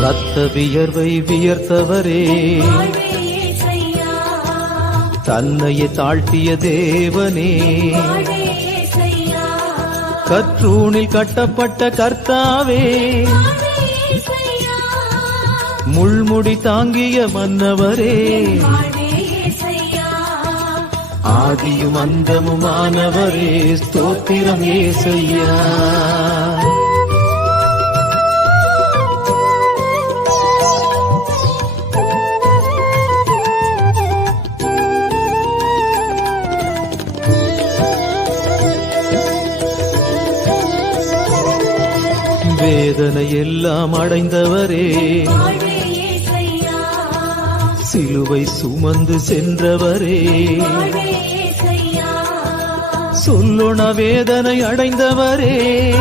ரத்த வியர்வை வியர்த்தவரே. தன்னையை தாழ்த்திய தேவனே. வாழ்வே கற்றூணில் கட்டப்பட்ட கர்த்தாவே. முள்முடி தாங்கிய மன்னவரே. ஆதியும் அந்தமுமானவரே. ஸ்தோத்திரம் ஏசையா. வேதனை எல்லாம் அடைந்தவரே. சிலுவை சுமந்து சென்றவரே. சொல்லொண வேதனை அடைந்தவரே.